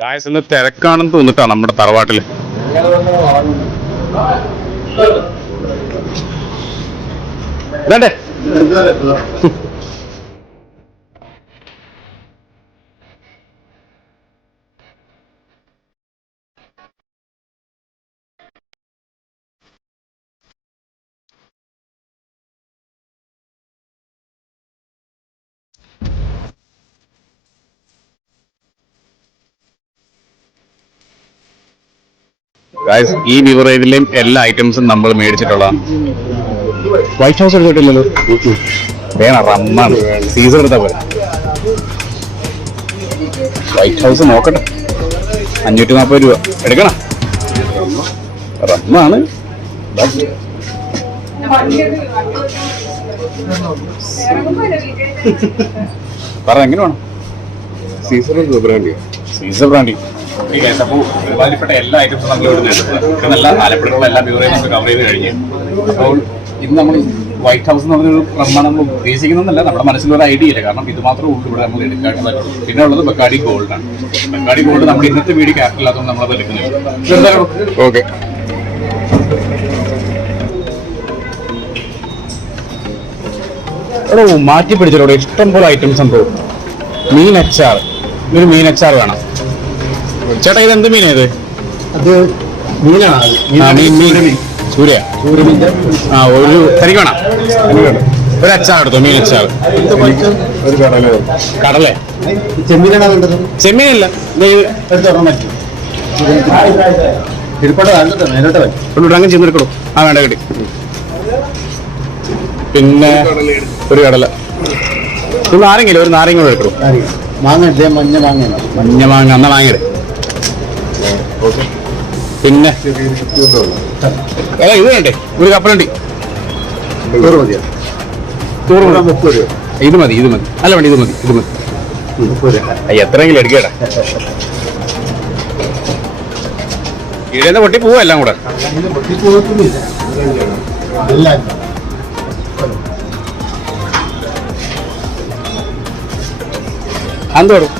Guys ഇന്ന് തിരക്കാണെന്ന് തോന്നിട്ടാ നമ്മുടെ തറവാട്ടില്. വേണ്ടേ ഗായ്സ്, ഈ ബിവറേജിലെയും എല്ലാ ഐറ്റംസും നമ്മൾ മേടിച്ചിട്ടുള്ളതാണ്. White house എടുത്തിട്ടില്ലല്ലോ. വേണം, റമ്മാണ്. സീസൺ എടുത്താൽ പോലെ. വൈറ്റ് ഹൗസ് നോക്കട്ടെ, 540 രൂപ എടുക്കണം. റമ്മാണ്. പറ, എങ്ങനെ വേണം? Caesar brandy. അപ്പോൾ ഒരുമാതിരിപ്പെട്ട എല്ലാ ഐറ്റംസും നമ്മൾ ഇവിടെ എടുക്കുന്നത് നല്ല ആലപ്പുഴയുള്ള എല്ലാ ബിവറേജും നമുക്ക് കവർ ചെയ്ത് കഴിഞ്ഞു. അപ്പോൾ ഇന്ന് നമ്മൾ വൈറ്റ് ഹൗസ് എന്ന് പറഞ്ഞൊരു റമ്മാണ് നമ്മൾ ഉദ്ദേശിക്കുന്നതല്ല, നമ്മുടെ മനസ്സിലൊരു ഐഡിയ ഇല്ല. കാരണം ഇത് മാത്രമേ ഉള്ളൂ ഇവിടെ നമ്മൾ എടുക്കാനുള്ളത്. പിന്നെ ഉള്ളത് ബക്കാഡി ഗോൾഡാണ്. ബക്കാഡി ഗോൾഡ് നമ്മുടെ ഇന്നത്തെ വീഡിയോ ക്യാപിറ്റലാത്തതുകൊണ്ട് നമ്മളത് എടുക്കുന്നത്. ഓക്കെ, എടോ മാറ്റി പിടിച്ചോടെ, ഇഷ്ടം പോലെ ഐറ്റംസ് ഉണ്ടോ. മീൻ അച്ചാർ, ഒരു മീൻ അച്ചാർ വേണം. ചേട്ടാ, ഇത് എന്ത് മീനാ? ഇത് അത് മീനാണ്. സൂര്യ. ആ, ഒരു തനിക്ക് വേണം. ഒരു അച്ചാർ എടുത്തോ, മീൻ അച്ചാർ. കടലേ? ചെമ്മീനാണ് വേണ്ടത്. ചെമ്മീനല്ല, അങ്ങ് ചെന്നെടുക്കണോ? ആ, വേണ്ട കിട്ടി. പിന്നെ ഒരു കടല, ഒരു നാരങ്ങ, ഒരു നാരങ്ങ കൂടെ എടുക്കണോ? മാങ്ങ, മഞ്ഞ മാങ്ങ എന്നാ വാങ്ങിയത്. പിന്നെ ഇത് വേണ്ടേ? ഒരു കപ്പലണ്ടി. ഇത് മതി. അല്ല വേണ്ട, ഇത് മതി. എത്രയെങ്കിലും എടുക്കടാ. ഇടേന്ന് പൊട്ടി പോവാ എല്ലാം കൂടെ. എന്തോടും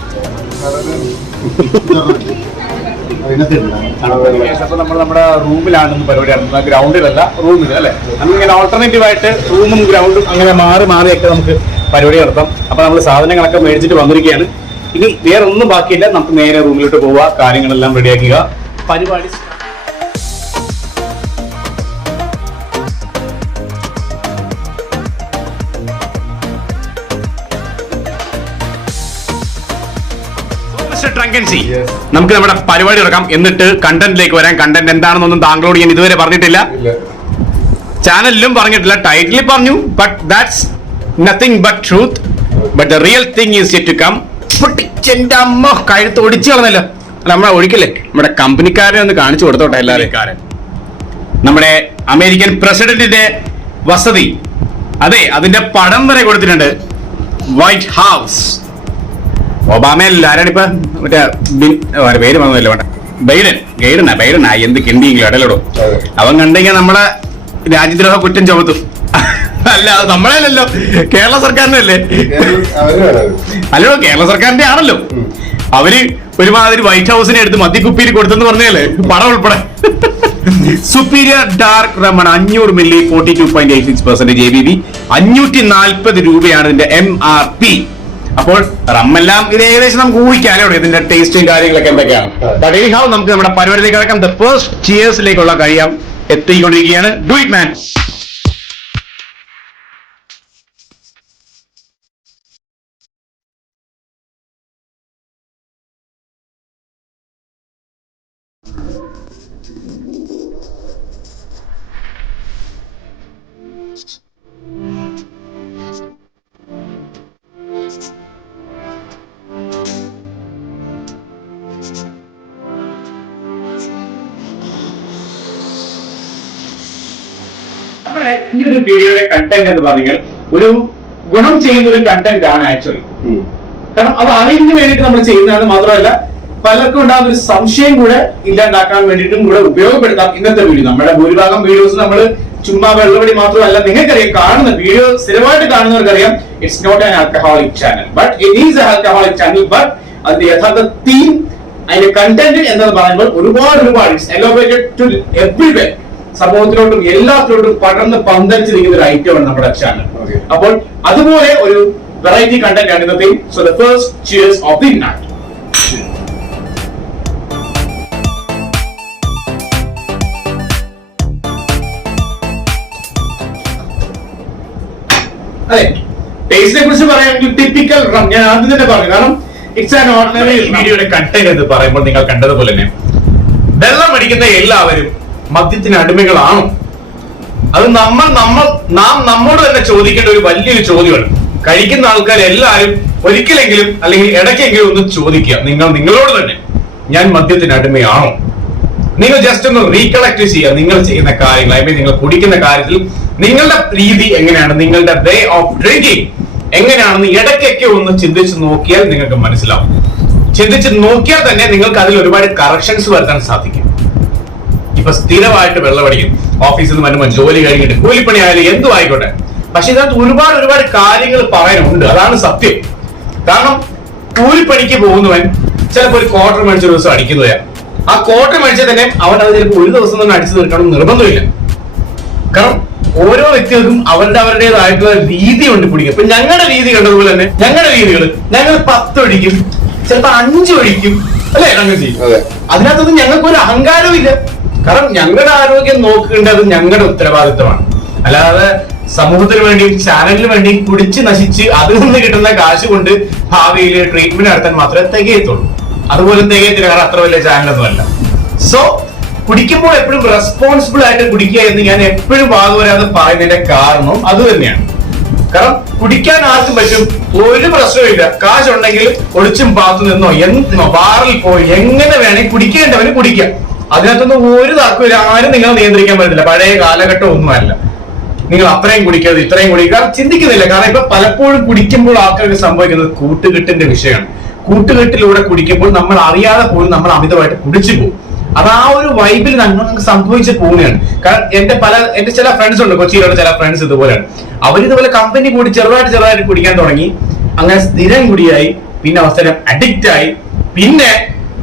അപ്പൊ നമ്മൾ നമ്മുടെ റൂമിലാണ് പരിപാടി നടത്തുന്നത്. ഗ്രൗണ്ടിലല്ല, റൂമിൽ അല്ലെ. നമുക്കിങ്ങനെ ഓൾട്ടർനേറ്റീവ് ആയിട്ട് റൂമും ഗ്രൗണ്ടും അങ്ങനെ മാറിയൊക്കെ നമുക്ക് പരിപാടി നടത്താം. അപ്പൊ നമ്മൾ സാധനങ്ങളൊക്കെ മേടിച്ചിട്ട് വന്നിരിക്കുകയാണ്. ഇനി വേറെ ഒന്നും ബാക്കിയില്ല, നമുക്ക് നേരെ റൂമിലോട്ട് പോവുക, കാര്യങ്ങളെല്ലാം റെഡിയാക്കുക, പരിപാടി. നമുക്ക് നമ്മുടെ പരിപാടി ഇറക്കാം, എന്നിട്ട് കണ്ടന്റിലേക്ക് വരാം. കണ്ടന്റ് എന്താണെന്നൊന്നും താങ്കളോട് ഞാൻ ഇതുവരെ പറഞ്ഞിട്ടില്ല, ചാനലിലും പറഞ്ഞിട്ടില്ല. ടൈറ്റിൽ പറഞ്ഞു, but that's nothing but truth. But the real thing is yet to come. എന്റെ അമ്മ, കഴുത്ത് ഒടിച്ചു കളഞ്ഞല്ലോ. നമ്മളെ ഒഴിക്കില്ലേ, നമ്മുടെ കമ്പനിക്കാരെ ഒന്ന് കാണിച്ചു കൊടുത്തോട്ടെ എല്ലാവരും. നമ്മുടെ അമേരിക്കൻ പ്രസിഡന്റിന്റെ വസതി, അതെ, അതിന്റെ പടം വരെ കൊടുത്തിട്ടുണ്ട്. White house. ഒബാമയല്ല, ആരാണിപ്പ മറ്റേ പേര് വന്നതല്ലേ, വേണ്ട, ബൈഡനാ എന്ത് കിണ്ടിയെങ്കിലും ഇടയിലിടും. അവൻ കണ്ടെങ്കിൽ നമ്മളെ രാജ്യദ്രോഹ കുറ്റം ചുമത്തും. അല്ല, അത് നമ്മളല്ലല്ലോ, കേരള സർക്കാരിന്റെ അല്ലേ. അല്ലോ, കേരള സർക്കാരിന്റെ ആണല്ലോ. അവര് ഒരുമാതിരി വൈറ്റ് ഹൗസിനെ എടുത്ത് മദ്യക്കുപ്പിയിൽ കൊടുത്തെന്ന് പറഞ്ഞല്ലേ, പടം ഉൾപ്പെടെ. Superior dark rum 500 milli 42.86% ABV, 540 രൂപയാണ് ഇതിന്റെ MRP. അപ്പോൾ റമ്മെല്ലാം ഇത് ഏകദേശം നമുക്ക് ഊഹിക്കാനോ ഇതിന്റെ ടേസ്റ്റും കാര്യങ്ങളൊക്കെ എന്തൊക്കെയാണ്. നമുക്ക് നമ്മുടെ പരിപാടിയിലേക്ക് കിടക്കാം. ദ ഫസ്റ്റ് ചിയേഴ്സിലേക്കുള്ള കഴിയാം എത്തിക്കൊണ്ടിരിക്കുകയാണ്. Do it man. ഈ ഒരു വീഡിയോയുടെ കണ്ടന്റ് എന്ന് പറഞ്ഞാൽ ഒരു ഗുണം ചെയ്യുന്ന ഒരു കണ്ടന്റ് ആണ് ആക്ച്വലി. കാരണം അത് അറിവിന് വേണ്ടിയിട്ട് നമ്മൾ ചെയ്യുന്നതാണ്. മാത്രമല്ല, പലർക്കും ഉണ്ടാകുന്ന ഒരു സംശയം കൂടെ ഇല്ലാണ്ടാക്കാൻ വേണ്ടിയിട്ടും കൂടെ ഉപയോഗപ്പെടുത്താം ഇന്നത്തെ വീഡിയോ. നമ്മുടെ ഭൂരിഭാഗം വീഡിയോസ് നമ്മൾ ചുമ്മാ വെള്ളപടി മാത്രമല്ല, നിങ്ങൾക്കറിയാം, കാണുന്ന വീഡിയോ സ്ഥിരമായിട്ട് കാണുന്നവർക്കറിയാം, it's not an alcoholic channel, but it is a alcoholic channel. But അതിന്റെ യഥാർത്ഥ തീം അതിന്റെ കണ്ടന്റ് എന്ന് പറയുമ്പോൾ ഒരുപാട് എലോബറേറ്റഡ് ടു എവ്രിവെയർ, സമൂഹത്തിലോട്ടും എല്ലാത്തിലോട്ടും പടർന്ന് പന്തലിച്ച് നിൽക്കുന്ന ഒരു ഐറ്റമാണ് നമ്മുടെ ചാനൽ. അപ്പോൾ അതുപോലെ ഒരു വെറൈറ്റി കണ്ടന്റ് ആണ് ഇന്നത്തെ. So the first cheers of the night. അതെ, ടേസ്റ്റിനെ കുറിച്ച് പറയുകയാണെങ്കിൽ ടിപ്പിക്കൽ റം, ഞാൻ ആദ്യം തന്നെ പറഞ്ഞു. കാരണം ഇറ്റ്സ് ആൻ ഓർഡിനറി. വീഡിയോയുടെ കണ്ടന്റ് എന്ന് പറയുമ്പോൾ നിങ്ങൾ കണ്ടതുപോലെ തന്നെ വെള്ളം അടിക്കുന്ന എല്ലാവരും മദ്യത്തിന് അടിമകളാണോ? അത് നാം നമ്മോട് തന്നെ ചോദിക്കേണ്ട ഒരു വലിയൊരു ചോദ്യമാണ്. കഴിക്കുന്ന ആൾക്കാർ എല്ലാവരും ഒരിക്കലെങ്കിലും അല്ലെങ്കിൽ ഇടയ്ക്കെങ്കിലും ഒന്ന് ചോദിക്കുക, നിങ്ങളോട് തന്നെ, ഞാൻ മദ്യത്തിന് അടിമയാണോ? നിങ്ങൾ ജസ്റ്റ് ഒന്ന് റീകളക്ട് ചെയ്യുക നിങ്ങൾ ചെയ്യുന്ന കാര്യങ്ങൾ. ഐ മീൻ, നിങ്ങൾ കുടിക്കുന്ന കാര്യത്തിൽ നിങ്ങളുടെ രീതി എങ്ങനെയാണ്, നിങ്ങളുടെ വേ ഓഫ് ഡ്രിങ്കിങ് എങ്ങനെയാണെന്ന് ഇടയ്ക്കൊക്കെ ഒന്ന് ചിന്തിച്ച് നോക്കിയാൽ നിങ്ങൾക്ക് മനസ്സിലാവും. ചിന്തിച്ച് നോക്കിയാൽ തന്നെ നിങ്ങൾക്ക് അതിൽ ഒരുപാട് കറക്ഷൻസ് വരുത്താൻ സാധിക്കും. ഇപ്പൊ സ്ഥിരമായിട്ട് വെള്ളമടിക്കും, ഓഫീസിൽ നിന്ന് വരുമ്പോൾ ജോലി കഴിഞ്ഞിട്ട് കൂലിപ്പണി ആയാലും എന്തും ആയിക്കോട്ടെ. പക്ഷെ ഇതിനകത്ത് ഒരുപാട് കാര്യങ്ങൾ പറയാനുണ്ട്. അതാണ് സത്യം. കാരണം കൂലിപ്പണിക്ക് പോകുന്നവൻ ചിലപ്പോൾ ഒരു ക്വാർട്ടർ മേടിച്ച ദിവസം അടിക്കുന്നവരാ. ആ ക്വാർട്ടർ മേടിച്ചാൽ തന്നെ അവൻ അത് ചിലപ്പോൾ ഒരു ദിവസം തന്നെ അടിച്ചു തീർക്കണം നിർബന്ധമില്ല. കാരണം ഓരോ വ്യക്തികൾക്കും അവരുടേതായിട്ടുള്ള രീതിയുണ്ട് കുടിക്കുക. ഇപ്പൊ ഞങ്ങളുടെ രീതി കണ്ടതുപോലെ തന്നെ ഞങ്ങളുടെ രീതികൾ, ഞങ്ങൾ 10 ഒഴിക്കും, ചിലപ്പോൾ 5 ഒഴിക്കും, അല്ലെ? അങ്ങനെ ചെയ്യും. അതിനകത്തൊന്നും ഞങ്ങൾക്ക് ഒരു അഹങ്കാരവും ഇല്ല. കാരണം ഞങ്ങളുടെ ആരോഗ്യം നോക്കേണ്ടത് ഞങ്ങളുടെ ഉത്തരവാദിത്തമാണ്. അല്ലാതെ സമൂഹത്തിന് വേണ്ടിയും ചാനലിന് വേണ്ടിയും കുടിച്ച് നശിച്ച് അതിൽ നിന്ന് കിട്ടുന്ന കാശ് കൊണ്ട് ഭാവിയിൽ ട്രീറ്റ്മെന്റ് നടത്താൻ മാത്രമേ തികയത്തുള്ളൂ. അതുപോലെ തികയത്തില്ല, കാരണം അത്ര വലിയ ചാനലൊന്നും അല്ല. സോ കുടിക്കുമ്പോൾ എപ്പോഴും റെസ്പോൺസിബിൾ ആയിട്ട് കുടിക്കുക എന്ന് ഞാൻ എപ്പോഴും വാഗവരാതെ പറയുന്നതിന്റെ കാരണം അത് തന്നെയാണ്. കാരണം കുടിക്കാൻ ആർക്കും പറ്റും, ഒരു പ്രശ്നമില്ല. കാശുണ്ടെങ്കിൽ ഒളിച്ചും പാത്തു നിന്നോ എന്നോ ബാറിൽ പോയി എങ്ങനെ വേണമെങ്കിൽ കുടിക്കേണ്ടവന് കുടിക്കാം. അതിനകത്തൊന്നും ഒരു തർക്കമില്ല. ആരും നിങ്ങളെ നിയന്ത്രിക്കാൻ പറ്റില്ല. പഴയ കാലഘട്ടം ഒന്നുമല്ല. നിങ്ങൾ അത്രയും കുടിക്കരുത്, ഇത്രയും കുടിക്കുക ചിന്തിക്കുന്നില്ല. കാരണം ഇപ്പൊ പലപ്പോഴും കുടിക്കുമ്പോൾ ആൾക്കാർക്ക് സംഭവിക്കുന്നത് കൂട്ടുകെട്ടിന്റെ വിഷയമാണ്. കൂട്ടുകെട്ടിലൂടെ കുടിക്കുമ്പോൾ നമ്മൾ അറിയാതെ പോലും നമ്മൾ അമിതമായിട്ട് കുടിച്ചു പോകും. അത് ആ ഒരു വൈബിൽ നമുക്ക് സംഭവിച്ച് പോവുകയാണ്. കാരണം എന്റെ ചില ഫ്രണ്ട്സ് ഉണ്ട്, കൊച്ചിയിലുള്ള ചില ഫ്രണ്ട്സ് ഇതുപോലെയാണ്. അവരിതുപോലെ കമ്പനി കൂടി ചെറുതായിട്ട് കുടിക്കാൻ തുടങ്ങി. അങ്ങനെ സ്ഥിരം കുടിയായി, പിന്നെ അവസരം അഡിക്റ്റ് ആയി, പിന്നെ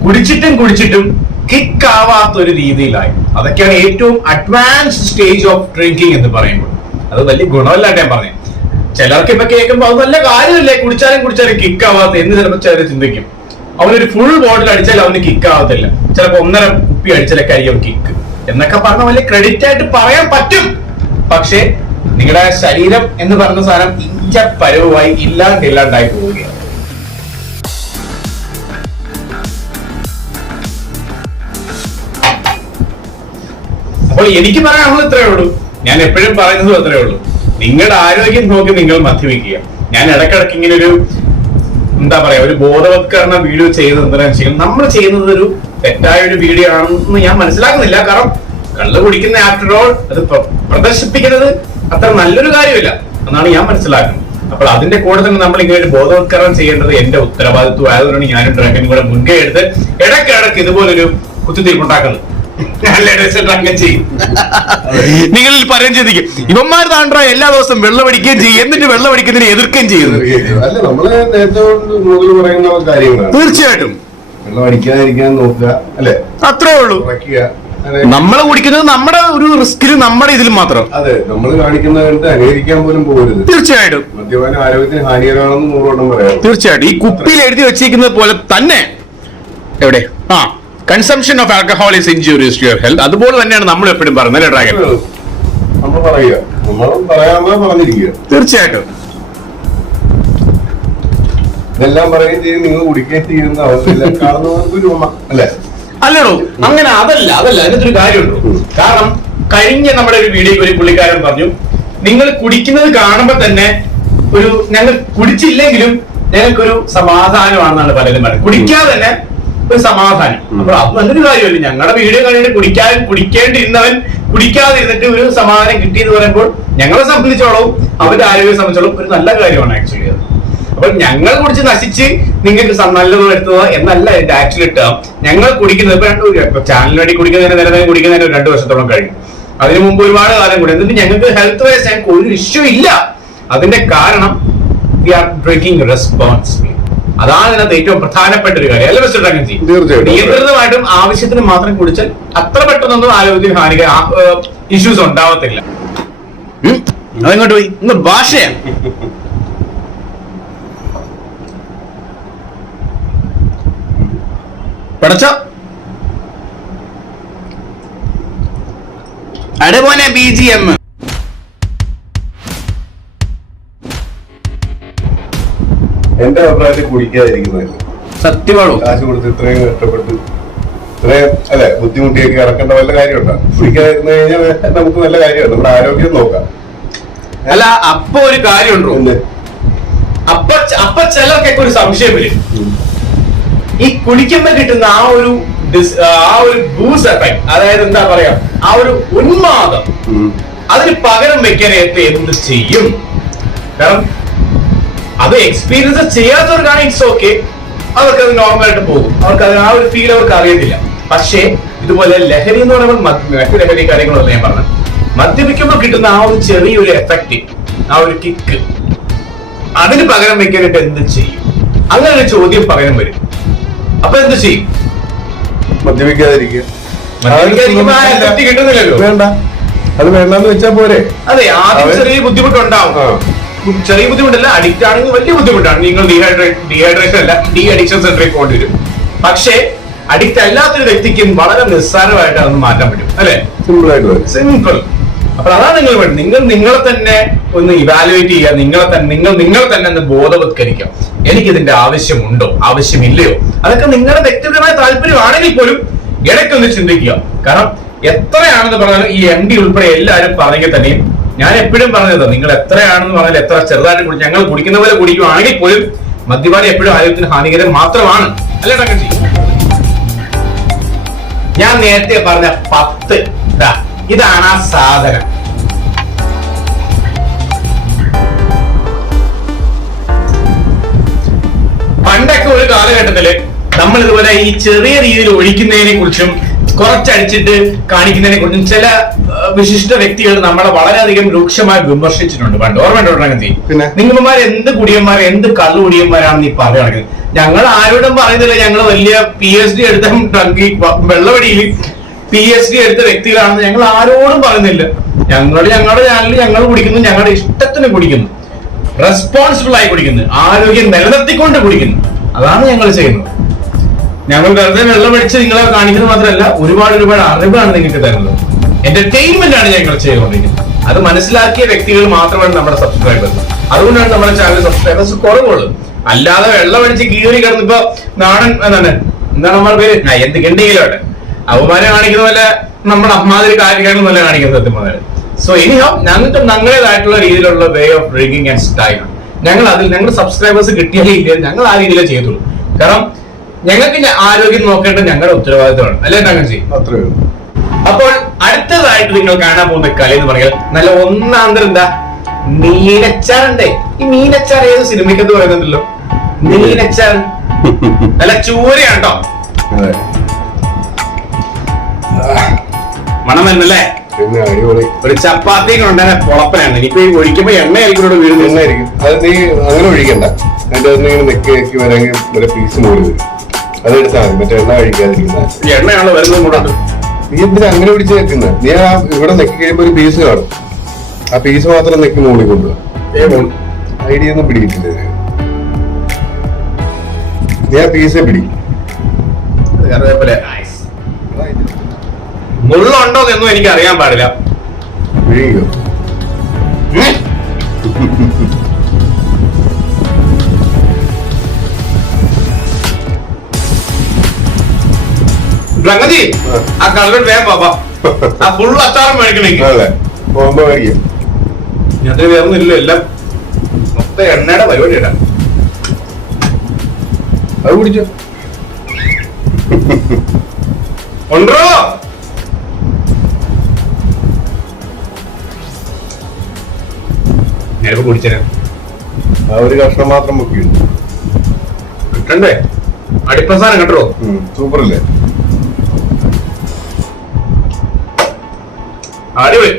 കുടിച്ചിട്ടും കിക്ക് ആവാത്ത ഒരു രീതിയിലായി. അതൊക്കെയാണ് ഏറ്റവും അഡ്വാൻസ്ഡ് സ്റ്റേജ് ഓഫ് ഡ്രിങ്കിങ് എന്ന് പറയുമ്പോൾ. അത് വലിയ ഗുണമല്ലാണ്ട് ഞാൻ പറഞ്ഞു. ചിലർക്ക് ഇപ്പൊ കേൾക്കുമ്പോൾ അത് നല്ല കാര്യമല്ലേ, കുടിച്ചാലും കിക്ക് ആവാത്ത എന്ന് ചിലപ്പോൾ ചിലർ ചിന്തിക്കും. അവനൊരു ഫുൾ ബോട്ടിൽ അടിച്ചാൽ അവന് കിക്ക് ആവത്തില്ല, ചിലപ്പോ 1.5 കുപ്പി അടിച്ചാലൊക്കെ ആയിരിക്കും കിക്ക് എന്നൊക്കെ പറഞ്ഞ വലിയ ക്രെഡിറ്റ് ആയിട്ട് പറയാൻ പറ്റും. പക്ഷെ നിങ്ങളുടെ ശരീരം എന്ന് പറഞ്ഞ സാധനം ഇഞ്ച പരവുമായി ഇല്ലാണ്ടായി പോവുകയാണ്. അപ്പോൾ എനിക്ക് പറയാനുള്ളത് ഇത്രയേ ഉള്ളൂ. ഞാൻ എപ്പോഴും പറയുന്നതും അത്രയേ ഉള്ളൂ. നിങ്ങളുടെ ആരോഗ്യം നോക്കി നിങ്ങൾ മദ്യപിക്കുക. ഞാൻ ഇടക്കിടക്ക് ഇങ്ങനെ ഒരു എന്താ പറയാ, ഒരു ബോധവത്കരണ വീഡിയോ ചെയ്യുന്നത് എന്താണെന്ന് വെച്ചാൽ, നമ്മൾ ചെയ്യുന്നത് ഒരു തെറ്റായ ഒരു വീഡിയോ ആണെന്ന് ഞാൻ മനസ്സിലാക്കുന്നില്ല. കാരണം കള്ള് കുടിക്കുന്ന ആഫ്റ്റർ ഓൾ അത് പ്രദർശിപ്പിക്കുന്നത് അത്ര നല്ലൊരു കാര്യമില്ല എന്നാണ് ഞാൻ മനസ്സിലാക്കുന്നത്. അപ്പോൾ അതിന്റെ കൂടെ തന്നെ നമ്മൾ ഇങ്ങനെ ഒരു ബോധവത്കരണം ചെയ്യേണ്ടത് എന്റെ ഉത്തരവാദിത്വം ആയതുകൊണ്ടാണ് ഞാനും ഡ്രാഗനും കൂടെ മുൻകൈ എടുത്ത് ഇടയ്ക്കിടയ്ക്ക് ഇതുപോലൊരു കുത്തിത്തിരിപ്പുണ്ടാക്കുന്നത്. നിങ്ങളിൽ പറയാൻ ചിന്തിക്കും, ഇവന്മാർ താണ്ടാ എല്ലാ ദിവസവും വെള്ളമടിക്കുകയും ചെയ്യും, എന്നിട്ട് വെള്ളമടിക്കുന്നതിനെ എതിർക്കുകയും ചെയ്യുന്നു. അല്ല, നമ്മള് നേരത്തെ മുതൽ പറയുന്ന കാര്യങ്ങളാണ്. തീർച്ചയായിട്ടും വെള്ളമടിക്കാതിരിക്കാൻ നോക്കുക, അല്ലെ? അത്രേ ഉള്ളൂ. നമ്മൾ കുടിക്കുന്നത് നമ്മുടെ ഒരു റിസ്കിലും നമ്മുടെ ഇതിലും മാത്രം. അതെ, നമ്മൾ കാണിക്കുന്നവരുടെ അനുകരിക്കാൻ പോലും പോകരുത്. തീർച്ചയായിട്ടും മദ്യപാനം ആരോഗ്യത്തിന് ഹാനികരമാണെന്ന് 100 വട്ടം പറയാം. തീർച്ചയായിട്ടും ഈ കുപ്പിയിൽ എഴുതി വെച്ചിരിക്കുന്നത് പോലെ തന്നെ എവിടെ consumption of alcohol is injurious to your health. അതുപോലെ തന്നെയാണ് നമ്മൾ എപ്പോഴും പറയുന്നത്, അല്ലേ ഡ്രാഗൻ? നമ്മൾ പറയുക, നമ്മൾ പറയാമോ പറഞ്ഞിരിക്കുക. തീർച്ചയായിട്ടും ഇതെല്ലാം പറയുകയും ചെയ്യും, നിങ്ങൾ കുടിക്കുകയും ചെയ്യുന്ന അവസ്ഥയില്ല കാണുന്നവർക്ക് അല്ലെ? അല്ലടോ, അങ്ങനെ അതല്ല അതിനകത്തൊരു കാര്യമുണ്ടോ. കാരണം കഴിഞ്ഞ നമ്മുടെ ഒരു വീഡിയോയിൽ ഒരു പുള്ളിക്കാരൻ പറഞ്ഞു, നിങ്ങൾ കുടിക്കുന്നത് കാണുമ്പോ തന്നെ ഞങ്ങൾ കുടിച്ചില്ലെങ്കിലും ഞങ്ങൾക്കൊരു സമാധാനമാണെന്നാണ് പലരും പറയുന്നത്. കുടിക്കാതെ തന്നെ ഒരു സമാധാനം. അപ്പൊ അത് നല്ലൊരു കാര്യമല്ലേ? ഞങ്ങളുടെ വീഡിയോ കഴിഞ്ഞിട്ട് കുടിക്കേണ്ടിരുന്നവൻ കുടിക്കാതിരുന്നിട്ട് ഒരു സമാധാനം കിട്ടിയെന്ന് പറയുമ്പോൾ ഞങ്ങളെ സംബന്ധിച്ചോളം അവരുടെ ആരോഗ്യം സംബന്ധിച്ചോളം ഒരു നല്ല കാര്യമാണ് ആക്ച്വലി അത്. അപ്പൊ ഞങ്ങൾ കുടിച്ച് നശിച്ച് നിങ്ങൾക്ക് നല്ലത് വരുത്തുക എന്നല്ല എന്റെ ആക്ച്വലി ടേം. ഞങ്ങൾ കുടിക്കുന്നത് ഇപ്പൊ ചാനലിന് വേണ്ടി കുടിക്കുന്നതിന് നിലനിൽ കുടിക്കുന്നതിന് 2 വർഷത്തോളം കഴിഞ്ഞു. അതിനു മുമ്പ് ഒരുപാട് കാലം കൂടി. എന്നിട്ട് ഞങ്ങൾക്ക് ഹെൽത്ത് വൈസ് ഞങ്ങൾക്ക് ഒരു ഇഷ്യൂ ഇല്ല. അതിന്റെ കാരണം വി ആർ ഡ്രിങ്കിങ് റെസ്പോൺസിബിളി. അതാണ് ഇതിനകത്ത് ഏറ്റവും പ്രധാനപ്പെട്ട ഒരു കാര്യം അല്ല മിസ്റ്റർ ഡ്രങ്കൻജി. തീർച്ചയായിട്ടും. നിയന്ത്രിതമായിട്ടും ആവശ്യത്തിന് മാത്രം കുടിച്ചാൽ അത്ര പെട്ടെന്നൊന്നും ആരോഗ്യത്തിന് ഇഷ്യൂസ് ഉണ്ടാവത്തില്ല. അതെങ്ങോട്ട് പോയി ഇന്ന് ഭാഷയാ. പടച്ചോ അടപോനെ BGM. എന്റെ അഭിപ്രായത്തിൽ കുടിക്കാതിരിക്കുന്നതല്ല. സത്യമാണോ? കാശ് കൊടുത്ത് ഇത്രയും കഷ്ടപ്പെട്ട് ഇത്രയും അല്ലെ ബുദ്ധിമുട്ടിയൊക്കെ ഇറക്കേണ്ട വല്ല കാര്യമുണ്ടോ? കുടിക്കാതിരുന്നു കഴിഞ്ഞാൽ നമുക്ക് നല്ല കാര്യമാണ്, നമ്മുടെ ആരോഗ്യം നോക്കാം. അല്ല അപ്പൊ ഒരു കാര്യമുണ്ടോ? എന്ത്? അപ്പൊ ചിലർക്കൊക്കെ ഒരു സംശയം വരും. ഈ കുടിക്കുമ്പോ കിട്ടുന്ന ആ ഒരു ബൂസ്റ്റ് എഫക്ട്, അതായത് എന്താ പറയാ, ആ ഒരു ഉന്മാദം, അതിന് പകരം വെക്കാനായിട്ട് എന്ത് ചെയ്യും? കാരണം അത് എക്സ്പീരിയൻസ് ചെയ്യാത്തവർക്കാണ് ഇറ്റ്സ് ഓക്കെ, അവർക്ക് അത് നോർമലായിട്ട് പോകും, അവർക്ക് അത് ആ ഒരു ഫീൽ അവർക്ക് അറിയത്തില്ല. പക്ഷേ ഇതുപോലെ ലഹരി എന്ന് പറയുമ്പോൾ മറ്റു ലഹരി കാര്യങ്ങളല്ല ഞാൻ പറഞ്ഞത്, മദ്യപിക്കുമ്പോൾ കിട്ടുന്ന ആ ഒരു ചെറിയൊരു എഫക്റ്റ്, ആ ഒരു കിക്ക്, അതിന് പകരം വെക്കാനായിട്ട് എന്ത് ചെയ്യും? അങ്ങനെ ഒരു ചോദ്യം പകരം വരും. അപ്പൊ എന്ത് ചെയ്യും? മദ്യപിക്കാതിരിക്കുക. മദ്യപിക്കാതിരിക്കുമ്പോ ആ എഫക്റ്റ് കിട്ടുന്നില്ലല്ലോ. വേണ്ട, അത് വേണ്ടെന്ന് വെച്ചാ പോരെ. അതെ, ആദ്യം ചെറിയ ബുദ്ധിമുട്ടുണ്ടാവും. ചെറിയ ബുദ്ധിമുട്ടല്ല, അഡിക്റ്റ് ആണെങ്കിൽ വലിയ ബുദ്ധിമുട്ടാണ്. നിങ്ങൾ ഡീഹൈഡ്രേഷൻ അല്ല, ഡീ അഡിക്ഷൻ സെന്ററിൽ പോകേണ്ടി വരും. പക്ഷേ അഡിക്റ്റ് അല്ലാത്തൊരു വ്യക്തിക്കും വളരെ നിസ്സാരമായിട്ട് അതൊന്ന് മാറ്റാൻ പറ്റും, അല്ലെ? സിമ്പിൾ ആയിട്ട്, സിമ്പിൾ. അപ്പൊ അതാണ് നിങ്ങൾ വേണ്ടത്. നിങ്ങൾ നിങ്ങളെ തന്നെ ഒന്ന് ഇവാലുവേറ്റ് ചെയ്യുക, നിങ്ങൾ തന്നെ ഒന്ന് ബോധവത്കരിക്കുക. എനിക്കിതിന്റെ ആവശ്യമുണ്ടോ, ആവശ്യമില്ലയോ? അതൊക്കെ നിങ്ങളുടെ വ്യക്തിപരമായ താല്പര്യമാണെങ്കിൽ പോലും ഇടയ്ക്കൊന്ന് ചിന്തിക്കുക. കാരണം എത്രയാണെന്ന് പറഞ്ഞാൽ ഈ MD ഉൾപ്പെടെ എല്ലാവരും പറഞ്ഞെങ്കിൽ തന്നെയും ഞാൻ എപ്പോഴും പറഞ്ഞത്, നിങ്ങൾ എത്രയാണെന്ന് പറഞ്ഞാൽ എത്ര ചെറുതായിട്ട് കുടിക്കും, ഞങ്ങൾ കുടിക്കുന്ന പോലെ കുടിക്കുകയാണെങ്കിൽ പോലും മദ്യപാനം എപ്പോഴും ആരോഗ്യത്തിന് ഹാനികരം മാത്രമാണ്, അല്ലേ ഡ്രങ്കൻജി? ഞാൻ നേരത്തെ പറഞ്ഞ 10 ഇതാണ് ആ സാധനം. പണ്ടൊക്കെ ഒരു കാലഘട്ടത്തില് നമ്മൾ ഇതുപോലെ ഈ ചെറിയ രീതിയിൽ ഒഴിക്കുന്നതിനെ കുറിച്ചും കുറച്ചടിച്ചിട്ട് കാണിക്കുന്നതിനെ കുറിച്ചും ചില വിശിഷ്ട വ്യക്തികൾ നമ്മളെ വളരെയധികം രൂക്ഷമായി വിമർശിച്ചിട്ടുണ്ട് പണ്ട്. ഓർമ്മയുണ്ടോ? നിങ്ങന്മാർ എന്ത് കുടിയന്മാർ, എന്ത് കള്ളു കുടിയന്മാരാണെന്ന് ഈ പറഞ്ഞു നടക്കുന്നത്. ഞങ്ങൾ ആരോടും പറയുന്നില്ല ഞങ്ങൾ വലിയ PhD എടുത്ത വെള്ളവടിയിൽ PhD എടുത്ത വ്യക്തികളാണെന്ന് ഞങ്ങൾ ആരോടും പറയുന്നില്ല. ഞങ്ങളുടെ ചാനലിൽ ഞങ്ങൾ കുടിക്കുന്നു, ഞങ്ങളുടെ ഇഷ്ടത്തിന് കുടിക്കുന്നു, റെസ്പോൺസിബിൾ ആയി കുടിക്കുന്നു, ആരോഗ്യം നിലനിർത്തിക്കൊണ്ട് കുടിക്കുന്നു. അതാണ് ഞങ്ങൾ ചെയ്യുന്നത്. ഞങ്ങൾ വെറുതെ വെള്ളം അടിച്ച് നിങ്ങളെ കാണിക്കുന്നത് മാത്രമല്ല, ഒരുപാട് അറിവാണ് നിങ്ങൾക്ക് തരുന്നത്. എന്റർടൈൻമെന്റ് ആണ് ഞങ്ങൾ ചെയ്തുകൊണ്ടിരിക്കുന്നത്. അത് മനസ്സിലാക്കിയ വ്യക്തികൾ മാത്രമാണ് നമ്മുടെ സബ്സ്ക്രൈബേഴ്സ്. അതുകൊണ്ടാണ് നമ്മുടെ ചാനൽ സബ്സ്ക്രൈബേഴ്സ് കുറവുള്ളത്. അല്ലാതെ വെള്ളം അടിച്ച് കീറി കിടന്നിപ്പോ നാടൻ എന്താണ് നമ്മുടെ പേര് എന്ത് കിണ്ടിയിലോട്ടെ അവമാനം കാണിക്കുന്ന പോലെ നമ്മുടെ അമ്മാതിരി കാര്യങ്ങളും നല്ല കാണിക്കുന്നത് സത്യം പറഞ്ഞാൽ. സോ ഇനിയോ ഞങ്ങൾക്ക് ഞങ്ങളുടേതായിട്ടുള്ള രീതിയിലുള്ള way of drinking and style ഞങ്ങളുടെ സബ്സ്ക്രൈബേഴ്സ് കിട്ടിയാലേ ഇല്ല, ഞങ്ങൾ ആ രീതിയിലേ ചെയ്തുള്ളൂ. കാരണം ഞങ്ങൾക്ക് ആരോഗ്യം നോക്കേണ്ടത് ഞങ്ങളുടെ ഉത്തരവാദിത്തമാണ്, അല്ലേ ഡ്രങ്കൻജി? അപ്പോൾ അടുത്തതായിട്ട് നിങ്ങൾ കാണാൻ പോകുന്ന കളി എന്ന് പറഞ്ഞാൽ നല്ല ഒന്നാന്തരം എന്താ, മീനച്ചാറുണ്ടേ. ഈ മീനച്ചാർ ഏത് സിനിമയ്ക്കത്ത് പറയുന്നുണ്ടല്ലോ, മീനച്ചാർ നല്ല ചൂരയാണ്ടോ, മണം വരുന്നല്ലേ? പിന്നെ അടിപൊളി ഒരു ചപ്പാത്തി കൊണ്ടുതന്നെ പൊളപ്പനാണ്. ഇനിയിപ്പോ ഈ ഒഴിക്കുമ്പോ എണ്ണയായിരിക്കും ഇവിടെ വീഴുന്നത്. എണ്ണയായിരിക്കും. അത് നീ അങ്ങനെ ഒഴിക്കണ്ട, അതിന്റെ ഇങ്ങനെ നെക്കി വരാമെങ്കിൽ ഒരു പീസ് മുകളിൽ വരും, അതെടുത്താൽ മതി. മറ്റേ എണ്ണ കഴിക്കാതിരിക്കുന്ന എണ്ണയാണോ വരുന്നത് ഇങ്ങോട്ട്? നീ എന്തിനാ അങ്ങനെ പിടിച്ച് വെക്കുന്നത്? നീ ആ ഇവിടെ നെക്കി കഴിയുമ്പോ ഒരു പീസ് കാണും, ആ പീസ് മാത്രം നെക്കി മുകളിൽ കൊണ്ടുപോകാം. ഐഡിയ ഒന്നും പിടിക്കിട്ടില്ല. നീ ആ പീസെ പിടി. മുള്ളുണ്ടോ എന്നൊന്നും എനിക്ക് അറിയാൻ പാടില്ല. ഡ്രങ്കൻജി ആ കള്ളൻ വേഗം പാപ്പാ, ആ ഫുള്ള് അച്ചാറും മേടിക്കണേക്ക് പോകുമ്പോ കഴിക്കും. അത് വേറൊന്നുമില്ല, എല്ലാം മൊത്തം എണ്ണയുടെ പരിപാടി ഇടാം. അത് കുടിച്ചോ ഉണ്ടോ? ഞാനിപ്പോ കുടിച്ചേ ആ ഒരു കഷ്ണം മാത്രം മുക്കിയുണ്ട്. കിട്ടണ്ടേ? അടിപ്രസാദം കേട്ടോ, സൂപ്പറല്ലേ? അടിപൊളി.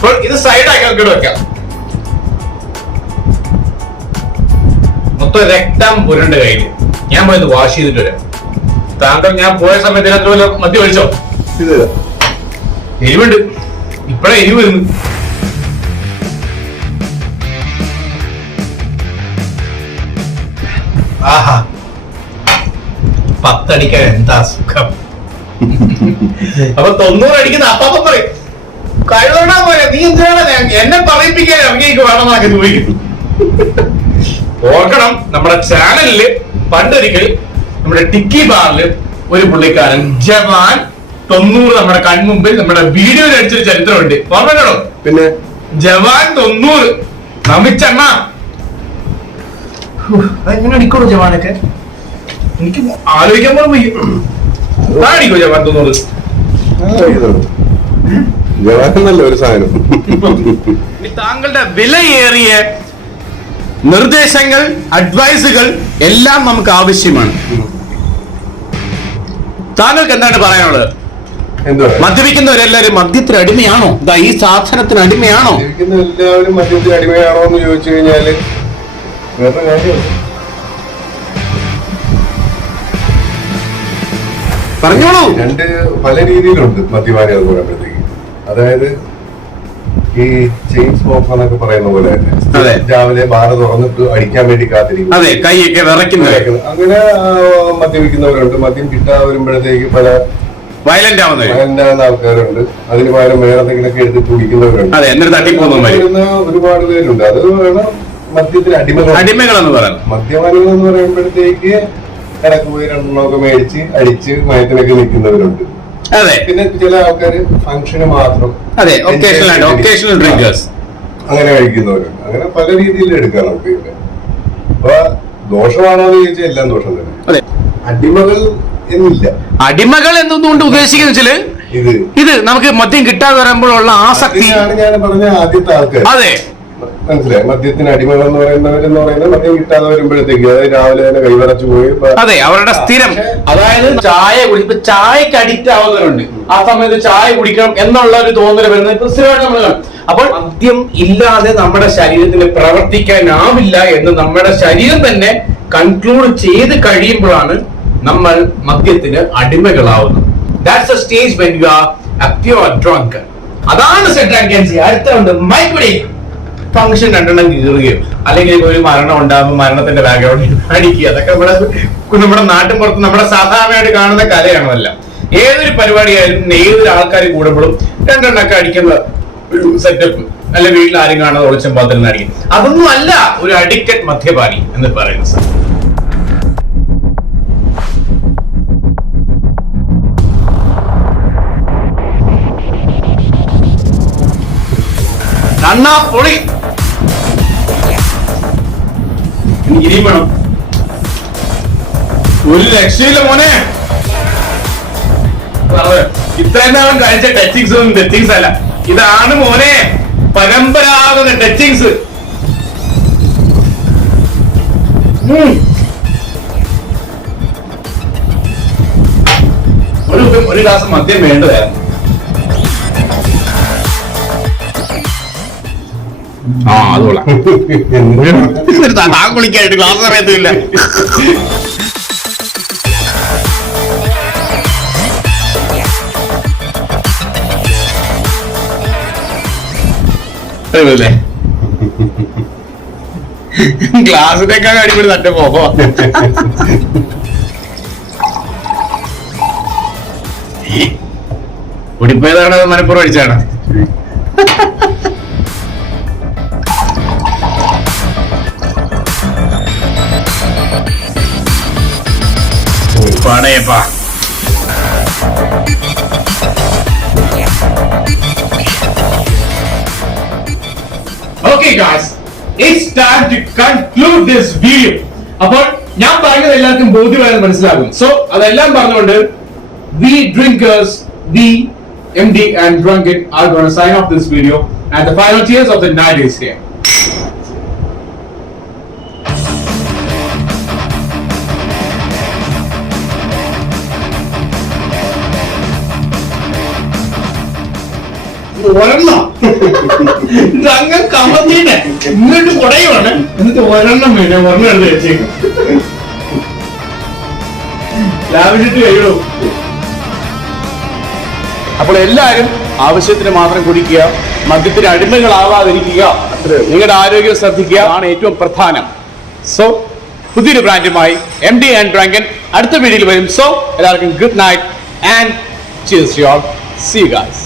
അപ്പോൾ ഇത് സൈഡാക്കി നമുക്ക് വെക്കാം. മൊത്തം രക്തം പുരണ്ട് കയ്യിൽ. ഞാൻ പോയത് വാഷ് ചെയ്തിട്ട് വരാം. താങ്കൾ ഞാൻ പോയ സമയത്ത് ഇതിനകത്ത് വല്ല മദ്യം ഒഴിച്ചോ? എരിവുണ്ട്, ഇപ്പഴേ എരിവ് വരുന്നു. ആഹാ, 10 അടിക്കാൻ എന്താ സുഖം. അപ്പൊ 90 അടിക്കുന്ന അപ്പാപ്പ പറയും, കഴിവണ പോലെ നീ എന്തിനാണ് എന്നെ പറയിപ്പിക്കാൻ അങ്ങേക്ക് വേണമെന്നൊക്കെ ചോദിക്കും. ഓർക്കണം, നമ്മുടെ ചാനലില് പണ്ടൊരിക്കൽ നമ്മുടെ ടിക്കി ബാറില് ഒരു പുള്ളിക്കാരൻ ജവാൻ 90 നമ്മുടെ കൺമുമ്പിൽ നമ്മുടെ വീഡിയോയിൽ അടിച്ചൊരു ചരിത്രമുണ്ട്. ഓർമ്മ? പിന്നെ ജവാൻ 90 നമിച്ചെണ്ണ. അതെങ്ങനെ അടിക്കോളൂ ജവാനൊക്കെ? എനിക്ക് ആലോചിക്കാൻ പോലും അടിക്കോ ജവാൻ 90? ജവാനല്ല ഒരു സാധനം. താങ്കളുടെ വിലയേറിയ നിർദ്ദേശങ്ങൾ, അഡ്വൈസുകൾ എല്ലാം നമുക്ക് ആവശ്യമാണ്. താങ്കൾക്ക് എന്താണ് പറയാനുള്ളത്? മദ്യപിക്കുന്നവരെല്ലാരും മദ്യത്തിന് അടിമയാണോ? ഈ സാധനത്തിന് അടിമയാണോ? എല്ലാവരും മദ്യത്തിന് അടിമയാണോ എന്ന് ചോദിച്ചു കഴിഞ്ഞാല് വേറെ കാര്യമാണ്. പറഞ്ഞോളൂ. രണ്ട് പല രീതിയിലുണ്ട് മദ്യപാനി എന്ന് പറയുമ്പോഴത്തേക്ക്. അതായത് ഈ ചെയിൻ സ്മോക്കർ എന്നൊക്കെ പറയുന്ന പോലെ തന്നെ രാവിലെ ബാറ് തുറന്നിട്ട് അടിക്കാൻ വേണ്ടി കാത്തിരിക്കും. അതെ, കൈയൊക്കെ വിറയ്ക്കുന്നു. അങ്ങനെ മദ്യപിക്കുന്നവരുണ്ട്. മദ്യം കിട്ടാതെ വരുമ്പോഴത്തേക്ക് പല വയലന്റ് ആവുന്ന ആൾക്കാരുണ്ട്. അതിന് പകരം വേറെ എന്തെങ്കിലുമൊക്കെ എടുത്ത് കുടിക്കുന്നവരുണ്ട്. ഒരുപാട് പേരുണ്ട്. അത് മദ്യത്തിന് അടിമകൾ എന്ന് പറയുന്നത്. മദ്യപാനികൾ എന്ന് പറയുമ്പോഴത്തേക്ക് ഇടക്ക് പോയി 2 എണ്ണമൊക്കെ മേടിച്ച് അടിച്ച് മയത്തിനൊക്കെ നിൽക്കുന്നവരുണ്ട്. അതെ, പിന്നെ ചില ആൾക്കാര് ഫംഗ്ഷന് മാത്രം അങ്ങനെ കഴിക്കുന്നവരുണ്ട്. അങ്ങനെ പല രീതിയിൽ എടുക്കാം നമുക്ക്. അപ്പൊ ദോഷമാണോ എന്ന് ചോദിച്ചാൽ എല്ലാം ദോഷം തന്നെ. അടിമകൾ എന്നില്ല. അടിമകൾ എന്നൊന്നുകൊണ്ട് ഉദ്ദേശിക്കുന്ന ഇത് നമുക്ക് മദ്യം കിട്ടാതെ വരുമ്പോഴുള്ള ആസക്തിയാണ് ഞാൻ പറഞ്ഞ ആദ്യത്തെ ആൾക്കാർ. അതെ, മനസ്സിലായി. മദ്യത്തിന് അടിമകൾ എന്ന് പറയുന്നത് മദ്യം കിട്ടാതെ വരുമ്പോഴത്തേക്ക് അതായത് രാവിലെ തന്നെ കൈവറച്ചു പോയി. അതെ, അവരുടെ സ്ഥിരം. അതായത് ചായക്ക് അഡിക്റ്റ് ആവുന്നവരുണ്ട്. ആ സമയത്ത് ചായ കുടിക്കണം എന്നുള്ള ഒരു തോന്നൽ വരുന്നത് സ്ഥിരമായിട്ട് നമ്മൾ കാണും. അപ്പോൾ മദ്യം ഇല്ലാതെ നമ്മുടെ ശരീരത്തിന് പ്രവർത്തിക്കാനാവില്ല എന്ന് നമ്മുടെ ശരീരം തന്നെ കൺക്ലൂഡ് ചെയ്ത് കഴിയുമ്പോഴാണ് നമ്മൾ മദ്യത്തിന് അടിമകളാവുന്നത്. That's a stage when you are a pure drunk. അതാണ് അടുത്തുണ്ട് മൈക്കുടി ഫംഗ്ഷൻ 2 കീറുകയോ അല്ലെങ്കിൽ ഒരു മരണം ഉണ്ടാകുമ്പോൾ മരണത്തിന്റെ ബാക്ക്ഗ്രൗണ്ടിൽ അടിക്കുക. അതൊക്കെ നമ്മുടെ നാട്ടിൻ പുറത്ത് നമ്മുടെ സാധാരണയായിട്ട് കാണുന്ന കലയാണല്ല. ഏതൊരു പരിപാടിയായാലും ഏതൊരു ആൾക്കാർ കൂടുമ്പോഴും 2 എണ്ണമൊക്കെ അടിക്കുന്ന ഒരു സെറ്റപ്പ്, അല്ല വീട്ടിൽ ആരും കാണാതെ ഒളിച്ചും പാത്രം അടിക്കും. അതൊന്നും അല്ല ഒരു അഡിക്റ്റഡ് മദ്യപാനി എന്ന് പറയുന്ന സാധനം. അണ്ണാ പൊളി. ഇനിയും വേണം. ഒരു രക്ഷയില്ല മോനെ. ഇത്രയും നാളും കഴിച്ച ടച്ചിങ്സ് ഒന്നും ടച്ചിങ്സ് അല്ല, ഇതാണ് മോനെ പരമ്പരാഗത ടച്ചിങ്സ്. ഒരു ഗ്ലാസ് മദ്യം വേണ്ടതായിരുന്നു. ആ, അതുകൊള്ളാം. താങ്കുളിക്കായിട്ട് ക്ലാസ് അറിയത്തില്ല. ഗ്ലാസിനേക്കാൾ അടിപൊളി തന്റെ പോകോ. കുടിപ്പോയതാണ് Manappuram അടിച്ചാണ്. Padayappa. Okay guys, it's time to conclude this video. അപ്പോൾ ഞാൻ പറഞ്ഞത് എല്ലാവർക്കും ബോധ്യമായെന്ന് മനസ്സിലാകും. സോ അതെല്ലാം പറഞ്ഞുകൊണ്ട് we drinkers, we MD and Drunken are going to sign off this video, and the final tears of the night is here. ഒരെണ്ണം അങ്ങ് കമത്തിനെ ഇങ്ങോട്ട് കുടയുവാണ്, എന്നിട്ട് ഒരെണ്ണം വേണം, ഒരെണ്ണം എടുത്ത് വെച്ചേക്കും. ലാവിച്ചിട്ട് കഴിയൂ. അപ്പോൾ എല്ലാവരും ആവശ്യത്തിന് മാത്രം കുടിക്കുക, മദ്യത്തിന് അടിമകളാവാതിരിക്കുക, നിങ്ങളുടെ ആരോഗ്യം ശ്രദ്ധിക്കുക ആണ് ഏറ്റവും പ്രധാനം. സോ പുതിയൊരു ബ്രാൻഡുമായി MD and Drunken അടുത്ത വീഡിയോയിൽ വരും. സോ എല്ലാവർക്കും good night and cheers you all. See you guys.